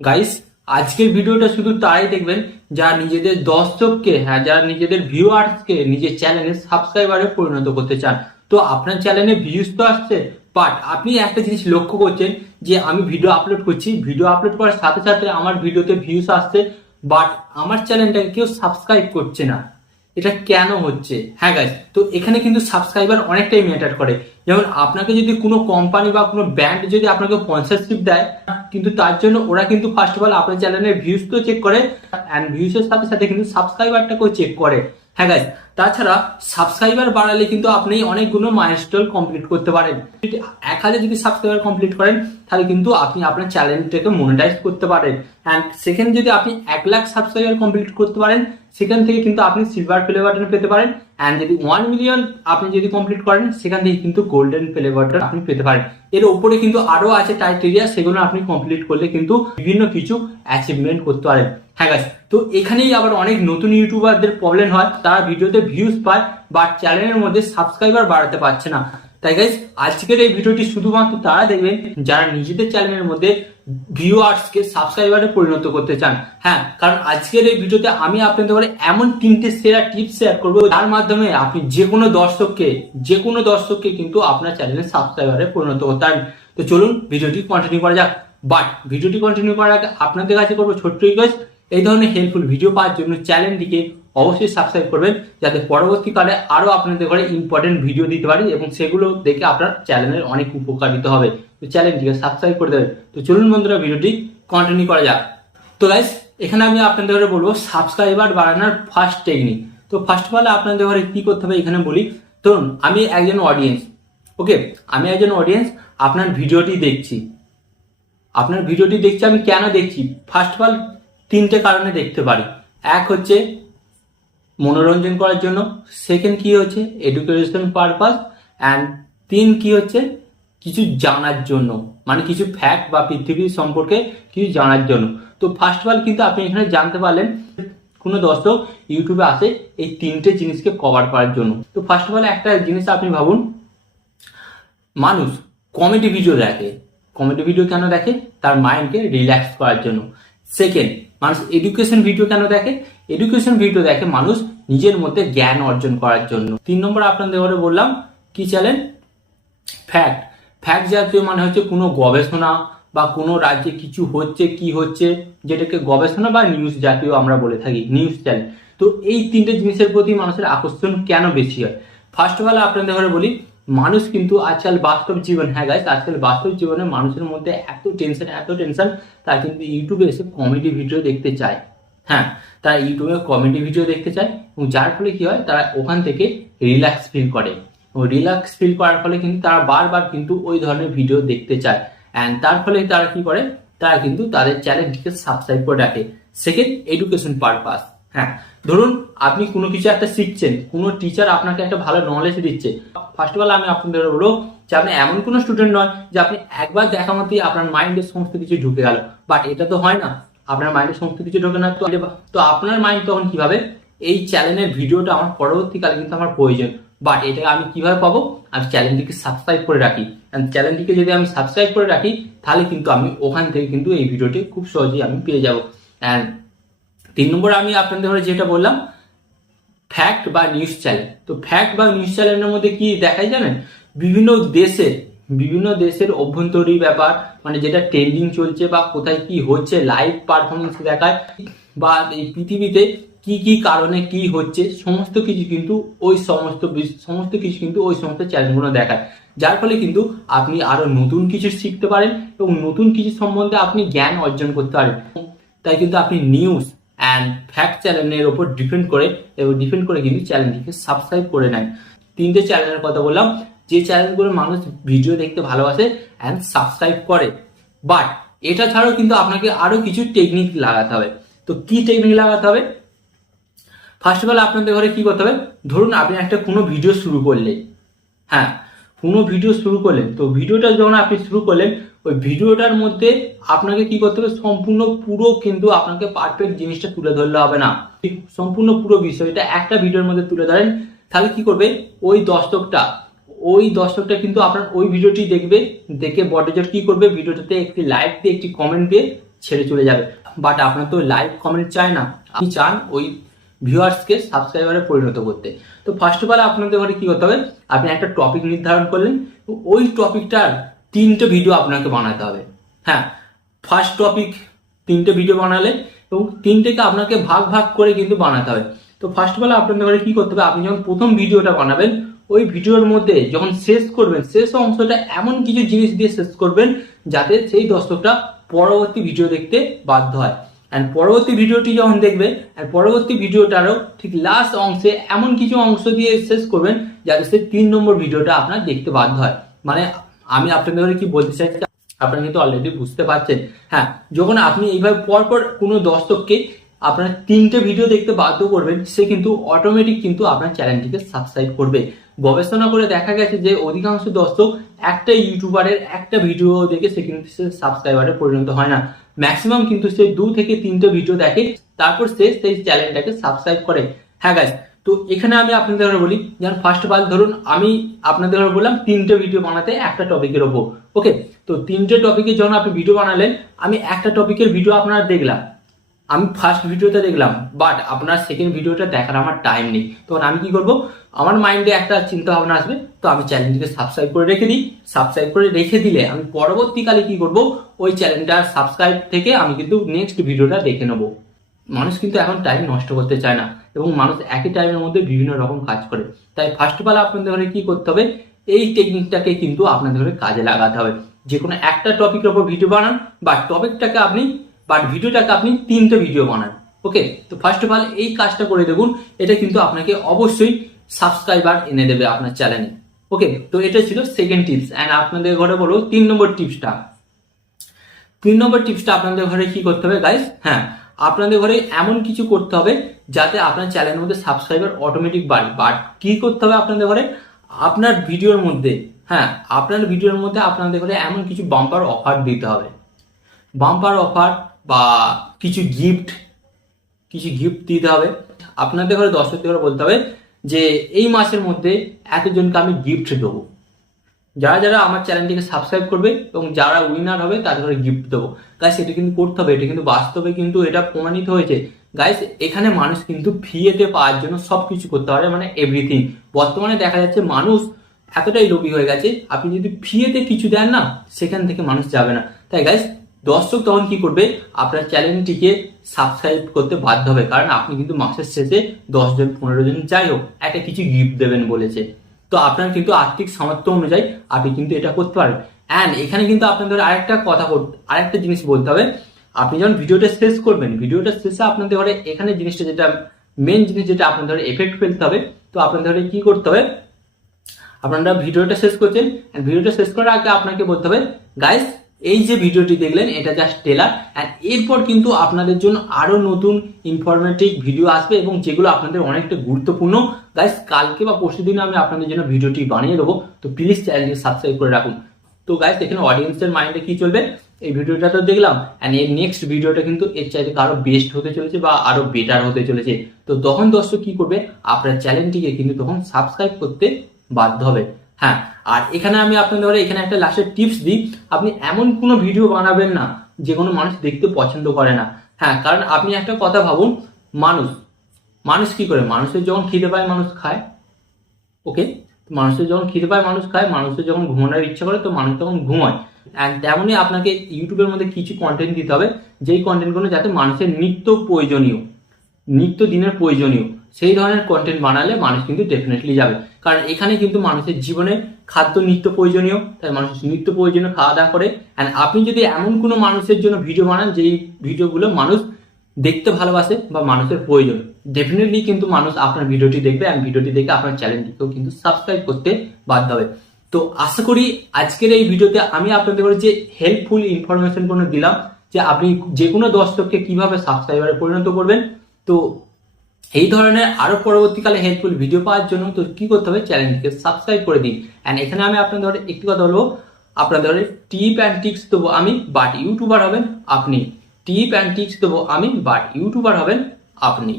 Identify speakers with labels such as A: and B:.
A: Guys আজকের ভিডিওটা শুধু তারাই দেখবেন যারা নিজেদের দর্শককে হ্যাঁ যারা নিজেদের ভিউয়ার্সকে নিজের চ্যানেলে সাবস্ক্রাইবারে পরিণত করতে চান। তো আপনার চ্যানেলে ভিউজ তো আসছে বাট আপনি একটা জিনিস লক্ষ্য করছেন যে আমি ভিডিও আপলোড করছি। ভিডিও আপলোড করার সাথে সাথে আমার ভিডিওতে ভিউজ আসছে বাট আমার চ্যানেলটাকে কেউ সাবস্ক্রাইব করছে না। এটা কেন হচ্ছে? হ্যাঁ গাইজ তো এখানে কিন্তু সাবস্ক্রাইবার অনেকটাই ম্যাটার করে। যেমন আপনাকে যদি কোনো কোম্পানি বা কোনো ব্র্যান্ড যদি আপনাকে স্পন্সরশিপ দেয়, কিন্তু তার জন্য ওরা কিন্তু ফার্স্ট অফ অল আপনার চ্যানেলের ভিউজ তো চেক করে অ্যান্ড ভিউজের সাথে সাথে কিন্তু সাবস্ক্রাইবারটাকেও চেক করে। হ্যাঁ গাইজ তাছাড়া সাবস্ক্রাইবার বাড়ালে কিন্তু আপনি অনেকগুলো মাইলস্টোন কমপ্লিট করতে পারেন। এক হাজার যদি সাবস্ক্রাইবার কমপ্লিট করেন, তাহলে কিন্তু আপনি আপনার চ্যানেলটাকে মনিটাইজ করতে পারেন। অ্যান্ড সেকেন্ড যদি আপনি এক লাখ সাবস্ক্রাইবার কমপ্লিট করতে পারেন, সেখান থেকে কিন্তু আপনি সিলভার প্লে বাটন পেতে পারেন। অ্যান্ড যদি ওয়ান মিলিয়ন আপনি যদি কমপ্লিট করেন, সেখান থেকে কিন্তু গোল্ডেন প্লে বাটন আপনি পেতে পারেন। এর উপরে কিন্তু আরও আছে টাইটেরিয়া সেগুলো আপনি কমপ্লিট করলে কিন্তু বিভিন্ন কিছু অ্যাচিভমেন্ট করতে পারেন। হ্যাঁ গাছ তো এখানেই আবার অনেক নতুন ইউটিউবারদের প্রবলেম হয়। তারা ভিডিওতে ভিউজ পায় বাট চ্যানেলের মধ্যে সাবস্ক্রাইবার বাড়াতে পারছে না। তাই গাইজ আজকের এই ভিডিওটি শুধুমাত্র তারা দেখবেন যারা নিজেদের চ্যানেলের মধ্যে ভিউয়ার্সকে সাবস্ক্রাইবারে পরিণত করতে চান। হ্যাঁ কারণ আজকের এই ভিডিওতে আমি আপনাদের করে এমন তিনটে সেরা টিপস শেয়ার করব, যার মাধ্যমে আপনি যে কোনো দর্শককে যে কোনো দর্শককে কিন্তু আপনার চ্যানেলে সাবস্ক্রাইবারে পরিণত করতে পারেন তো চলুন ভিডিওটি কন্টিনিউ করা যাক। বাট ভিডিওটি কন্টিনিউ করার আগে আপনাদের কাছে করব ছোট্ট রিকোয়েস্ট এই ধরনের হেল্পফুল ভিডিও পাওয়ার জন্য চ্যানেলটিকে অবশ্যই সাবস্ক্রাইব করবেন, যাতে পরবর্তীকালে আরও আপনাদের ঘরে ইম্পর্টেন্ট ভিডিও দিতে পারি এবং সেগুলো দেখে আপনার চ্যানেলের অনেক উপকারিত হবে। তো চ্যানেলটিকে সাবস্ক্রাইব করে দেবেন। তো চলুন বন্ধুরা ভিডিওটি কন্টিনিউ করা যাক। তো গাইস এখানে আমি আপনাদের ঘরে বলব সাবস্ক্রাইবার বাড়ানোর ফার্স্ট টেকনিক তো ফার্স্ট অফ অল আপনাদের ঘরে কি করতে হবে এখানে বলি। ধরুন, আমি একজন অডিয়েন্স ওকে আমি একজন অডিয়েন্স আপনার ভিডিওটি দেখছি। আপনার ভিডিওটি দেখছি, আমি কেন দেখছি? ফার্স্ট অফ অল তিনটে কারণে দেখতে পারি। এক হচ্ছে মনোরঞ্জন করার জন্য। সেকেন্ড কি হচ্ছে? এডুকেশন পারপাস অ্যান্ড তিন কি হচ্ছে? কিছু জানার জন্য। মানে কিছু ফ্যাক্ট বা পৃথিবী সম্পর্কে কিছু জানার জন্য। তো ফার্স্ট অফ অল কিন্তু আপনি এখানে জানতে পারলেন কোনো দর্শক ইউটিউবে আসে এই তিনটে জিনিসকে কভার করার জন্য। তো ফার্স্ট অফ অল একটা জিনিস আপনি ভাবুন। মানুষ কমেডি ভিডিও দেখে। কমেডি ভিডিও কেন দেখে? তার মাইন্ডকে রিল্যাক্স করার জন্য। সেকেন্ড মানুষ এডুকেশন ভিডিও কেন দেখে? এডুকেশন ভিডিও দেখে মানুষ নিজের মধ্যে জ্ঞান অর্জন করার জন্য। তিন নম্বর আপনাদের ঘরে বললাম, কি চ্যানেল ফ্যাক্ট ফ্যাক্ট জাতীয় মানে হচ্ছে কোনো গবেষণা বা কোনো রাজ্যে কিছু হচ্ছে, কি হচ্ছে, যেটাকে গবেষণা বা নিউজ জাতীয় আমরা বলে থাকি নিউজ চ্যানেল তো এই তিনটে জিনিসের প্রতি মানুষের আকর্ষণ কেন বেশি হয়? ফার্স্ট অফ অল আপনাদের ঘরে বলি মানুষ কিন্তু আজকাল বাস্তব জীবন হ্যাঁ গাইস আজকাল বাস্তব জীবনে মানুষের মধ্যে এত টেনশন এত টেনশন তারা কিন্তু ইউটিউবে এসে কমেডি ভিডিও দেখতে চায়। হ্যাঁ তারা ইউটিউবে কমেডি ভিডিও দেখতে চায় এবং যার ফলে কি হয়, তারা ওখান থেকে রিল্যাক্স ফিল করে। এবং রিল্যাক্স ফিল করার ফলে কিন্তু তারা বারবার কিন্তু ওই ধরনের ভিডিও দেখতে চায়। অ্যান্ড তার ফলে তারা কি করে, তারা কিন্তু তাদের চ্যানেলটিকে সাবস্ক্রাইব করে রাখে। সেকেন্ড এডুকেশন পারপাস হ্যাঁ ধরুন আপনি কোনো কিছু একটা শিখছেন, কোনো টিচার আপনাকে একটা ভালো নলেজ দিচ্ছে। ফার্স্ট অফ অল আমি আপনাদের বলব যে আপনি এমন কোনো স্টুডেন্ট নয় যে আপনি একবার দেখা মতোই আপনার মাইন্ডে সমস্ত কিছু ঢুকে গেল। বাট এটা তো হয় না। আপনার মাইন্ডে সমস্ত কিছু ঢোকে না। তো তো আপনার মাইন্ড তখন কীভাবে? এই চ্যানেলের ভিডিওটা আমার পরবর্তীকালে কিন্তু আমার প্রয়োজন। বাট এটা আমি কীভাবে পাবো? আমি চ্যানেলটিকে সাবস্ক্রাইব করে রাখি। চ্যানেলটিকে যদি আমি সাবস্ক্রাইব করে রাখি, তাহলে কিন্তু আমি ওখান থেকে কিন্তু এই ভিডিওটি খুব সহজেই আমি পেয়ে যাব। অ্যান্ড তিন নম্বর আমি আপনাদের ঘরে যেটা বললাম ফ্যাক্ট বা নিউজ চ্যানেল তো ফ্যাক্ট বা নিউজ চ্যানেলের মধ্যে কি দেখাই জানেন? বিভিন্ন দেশের বিভিন্ন দেশের অভ্যন্তরীণ ব্যাপার মানে যেটা ট্রেন্ডিং চলছে বা কোথায় কি হচ্ছে লাইভ পারফরমেন্স দেখায়, বা এই পৃথিবীতে কি কি কারণে কি হচ্ছে, সমস্ত কিছু কিন্তু ওই সমস্ত সমস্ত কিছু কিন্তু ওই সমস্ত চ্যানেলগুলো দেখায়। যার ফলে কিন্তু আপনি আরও নতুন কিছু শিখতে পারেন এবং নতুন কিছু সম্বন্ধে আপনি জ্ঞান অর্জন করতে পারেন। তাই কিন্তু আপনি নিউজ অ্যান্ড ফ্যাক্ট চ্যানেলের ওপর ডিপেন্ড করে, এবং ডিপেন্ড করে কিন্তু চ্যানেলটিকে সাবস্ক্রাইব করে নেন তিনটে চ্যানেলের কথা বললাম, যে চ্যানেলগুলো মানুষ ভিডিও দেখতে ভালোবাসে অ্যান্ড সাবস্ক্রাইব করে। বাট এটা ছাড়াও কিন্তু আপনাকে আরও কিছু টেকনিক লাগাতে হবে। তো কি টেকনিক লাগাতে হবে? ফার্স্ট অফ অল আপনাদের ঘরে কি করতে হবে? ধরুন আপনি একটা কোনো ভিডিও শুরু করলেন। হ্যাঁ কোনো ভিডিও শুরু করলেন, তো ভিডিওটা যখন আপনি শুরু করলেন, ওই ভিডিওটার মধ্যে আপনাকে কি করতে হবে? সম্পূর্ণ পুরো কিন্তু আপনাকে পারফেক্ট জিনিসটা তুলে ধরলে হবে না। সম্পূর্ণ পুরো বিষয়টা একটা ভিডিওর মধ্যে তুলে ধরেন, তাহলে কি করবে? ওই দর্শকটা ওই দর্শকটা কিন্তু আপনার ওই ভিডিওটি দেখবে, দেখে বড়জোর কি করবে? ভিডিওটাতে একটি লাইক দিয়ে, একটি কমেন্ট দিয়ে ছেড়ে চলে যাবে। বাট আপনার তো লাইক কমেন্ট চায় না। আপনি চান ওই ভিউয়ার্সকে সাবস্ক্রাইবারে পরিণত করতে। তো ফার্স্ট অফ অল আপনাদের ঘরে কী করতে হবে? আপনি একটা টপিক নির্ধারণ করলেন ওই টপিকটার তিনটে ভিডিও আপনাকে বানাতে হবে। হ্যাঁ ফার্স্ট টপিক তিনটে ভিডিও বানালে এবং তিনটেকে আপনাকে ভাগ ভাগ করে কিন্তু বানাতে হবে। তো ফার্স্ট অফ অল আপনাদের ঘরে কী করতে হবে? আপনি যখন প্রথম ভিডিওটা বানাবেন, ওই ভিডিওর মধ্যে যখন শেষ করবেন, শেষ অংশটা এমন কিছু জিনিস দিয়ে শেষ করবেন, যাতে সেই দর্শকটা পরবর্তী ভিডিও দেখতে বাধ্য হয়। অ্যান্ড পরবর্তী ভিডিওটি যখন দেখবে আর পরবর্তী ভিডিওটারও ঠিক লাস্ট অংশে এমন কিছু অংশ দিয়ে শেষ করবেন, যাতে সে তিন নম্বর ভিডিওটা আপনার দেখতে বাধ্য হয়। মানে আমি আপনাদের কি বলতে চাইছি আপনারা কিন্তু অলরেডি বুঝতে পারছেন। হ্যাঁ যখন আপনি এইভাবে পরপর কোনো দর্শককে আপনার তিনটে ভিডিও দেখতে বাধ্য করবেন, সে কিন্তু অটোমেটিক কিন্তু আপনার চ্যানেলটিকে সাবস্ক্রাইব করবে। গবেষণা করে দেখা গেছে যে অধিকাংশ দর্শক একটা ইউটিউবারের একটা ভিডিও দেখে সে কিন্তু সে সাবস্ক্রাইবারে পরিণত হয় না। ম্যাক্সিমাম কিন্তু সে দু থেকে তিনটে ভিডিও দেখে, তারপর সে সেই চ্যানেলটাকে সাবস্ক্রাইব করে। হ্যাঁ গাইজ তো এখানে আমি আপনাদের বলি, যেমন ফার্স্ট অল ধরুন আমি আপনাদের বললাম তিনটে ভিডিও বানাতে একটা টপিকের ওপর ওকে তো তিনটে টপিকে যখন আপনি ভিডিও বানালেন, আমি একটা টপিকের ভিডিও আপনারা দেখলাম। আমি ফার্স্ট ভিডিওটা দেখলাম বাট আপনার সেকেন্ড ভিডিওটা দেখার আমার টাইম নেই। তখন আমি কি করব? আমার মাইন্ডে একটা চিন্তা ভাবনা আসবে, তো আমি চ্যানেলটিকে সাবস্ক্রাইব করে রেখে দিই। সাবস্ক্রাইব করে রেখে দিলে আমি পরবর্তীকালে কি করব? ওই চ্যানেলটার সাবস্ক্রাইব থেকে আমি কিন্তু নেক্সট ভিডিওটা দেখে নেব। মানুষ কিন্তু এখন টাইম নষ্ট করতে চায় না, এবং মানুষ একই টাইমের মধ্যে বিভিন্ন রকম কাজ করে। তাই ফার্স্ট অফ অল আপনাদের কি করতে হবে? এই টেকনিকটাকে কিন্তু আপনাদের কাজে লাগাতে হবে। যে কোনো একটা টপিকের উপর ভিডিও বানান, বা টপিকটাকে আপনি বাট ভিডিওটাকে আপনি তিনটে ভিডিও বানান ওকে তো ফার্স্ট অফ অল এই কাজটা করে দেখুন, এটা কিন্তু আপনাকে অবশ্যই সাবস্ক্রাইবার এনে দেবে আপনার চ্যানেলে ওকে তো এটা ছিল সেকেন্ড টিপস অ্যান্ড আপনাদের ঘরে বলো তিন নম্বর টিপসটা তিন নম্বর টিপসটা আপনাদের ঘরে কি করতে হবে গাইস হ্যাঁ আপনাদের ঘরে এমন কিছু করতে হবে যাতে আপনার চ্যানেলের মধ্যে সাবস্ক্রাইবার অটোমেটিক বাড়ে। বাট কি করতে হবে আপনাদের ঘরে? আপনার ভিডিওর মধ্যে হ্যাঁ আপনার ভিডিওর মধ্যে আপনাদের ঘরে এমন কিছু বাম্পার অফার দিতে হবে। বাম্পার অফার বা কিছু গিফট কিছু গিফট দিতে হবে। আপনাদের ঘরে দর্শকদের ঘরে বলতে হবে যে, এই মাসের মধ্যে এতজনকে আমি গিফট দেবো। যারা যারা আমার চ্যানেলটিকে সাবস্ক্রাইব করবে এবং যারা উইনার হবে, তাদের গিফট দেবো। গাইস এটা কিন্তু করতে হবে, এটা কিন্তু বাস্তবে কিন্তু এটা প্রমাণিত হয়েছে। গাইস এখানে মানুষ কিন্তু ফিয়েতে পাওয়ার জন্য সব কিছু করতে পারে মানে এভরিথিং বর্তমানে দেখা যাচ্ছে মানুষ এতটাই লোভী হয়ে গেছে, আপনি যদি ফিয়েতে কিছু দেন না, সেখান থেকে মানুষ যাবে না। তাই গাইস দর্শক তখন কি করবে? আপনার চ্যানেলটিকে সাবস্ক্রাইব করতে বাধ্য হবে। কারণ আপনি কিন্তু মাসের শেষে দশজন পনেরো জন, যাই হোক, একটা কিছু গিফট দেবেন বলেছে। তো আপনার কিন্তু আর্থিক সামর্থ্য অনুযায়ী আপনি কিন্তু এটা করতে পারবেন। অ্যান্ড এখানে কিন্তু আপনাদের আরেকটা কথা আরেকটা জিনিস বলতে হবে। আপনি যখন ভিডিওটা শেষ করবেন, ভিডিওটা শেষে আপনাদের ঘরে এখানে জিনিসটা যেটা মেন জিনিস যেটা আপনাদের এফেক্ট ফেলতে হবে, তো আপনাদের কি করতে হবে? আপনারা ভিডিওটা শেষ করছেন। ভিডিওটা শেষ করার আগে আপনাকে বলতে হবে গাইস এই যে ভিডিওটি দেখলেন, এটা জাস্ট টেলার অ্যান্ড এরপর কিন্তু আপনাদের জন্য আরও নতুন ইনফরমেটিভ ভিডিও আসবে এবং যেগুলো আপনাদের অনেকটা গুরুত্বপূর্ণ। গাইস কালকে বা পরশু দিনে আমি আপনাদের জন্য ভিডিওটি বানিয়ে দেবো, তো প্লিজ চ্যানেলটি সাবস্ক্রাইব করে রাখুন। তো গাইস এখানে অডিয়েন্সের মাইন্ডে কি চলবে? এই ভিডিওটা তো দেখলাম অ্যান্ড এর নেক্সট ভিডিওটা কিন্তু এর চাইতে আরও বেস্ট হতে চলেছে বা আরও বেটার হতে চলেছে। তো তখন দর্শক কি করবে? আপনার চ্যানেলটিকে কিন্তু তখন সাবস্ক্রাইব করতে বাধ্য হবে। হ্যাঁ আর এখানে আমি আপনাদের এখানে একটা লাস্টের টিপস দিই। আপনি এমন কোনো ভিডিও বানাবেন না, যে কোনো মানুষ দেখতে পছন্দ করে না। হ্যাঁ কারণ আপনি একটা কথা ভাবুন, মানুষ মানুষ কি করে? মানুষের যখন খিদে পায়, মানুষ খায়। ওকে মানুষের যখন খিদে পায়, মানুষ খায়। মানুষের যখন ঘুমানোর ইচ্ছা করে, তো মানুষ তখন ঘুমায়। অ্যান্ড তেমনই আপনাকে ইউটিউবের মধ্যে কিছু কন্টেন্ট দিতে হবে। যেই কন্টেন্টগুলো যাতে মানুষের নিত্য প্রয়োজনীয়, নিত্য দিনের প্রয়োজনীয়। সেই ধরনের কন্টেন্ট বানালে মানুষ কিন্তু ডেফিনেটলি যাবে। কারণ এখানে কিন্তু মানুষের জীবনে খাদ্য নিত্য প্রয়োজনীয়, তাই মানুষ নিত্য প্রয়োজনীয় খাওয়া দাওয়া করে। অ্যান্ড আপনি যদি এমন কোনো মানুষের জন্য ভিডিও বানান, যেই ভিডিওগুলো মানুষ দেখতে ভালোবাসে বা মানুষের প্রয়োজন ডেফিনেটলি কিন্তু মানুষ আপনার ভিডিওটি দেখবে অ্যান্ড ভিডিওটি দেখে আপনার চ্যানেলটিকেও কিন্তু সাবস্ক্রাইব করতে বাধ্য হবে। তো আশা করি আজকের এই ভিডিওতে আমি আপনাদের যে হেল্পফুল ইনফরমেশন কোনো দিলাম, যে আপনি যে কোনো দর্শককে কীভাবে সাবস্ক্রাইবারে পরিণত করবেন, তো এই ধরনের আরও পরবর্তীকালে হেল্পফুল ভিডিও পাওয়ার জন্য তো কি করতে হবে? চ্যানেলটিকে সাবস্ক্রাইব করে দিন। অ্যান্ড এখানে আমি আপনাদের একটি কথা বলব। আপনাদের টিপ অ্যান্ড টিক্স দেবো আমি বাট ইউটিউবার হবেন আপনি। টিপ অ্যান্ড টিক্স দেবো আমি বাট ইউটিউবার হবেন আপনি।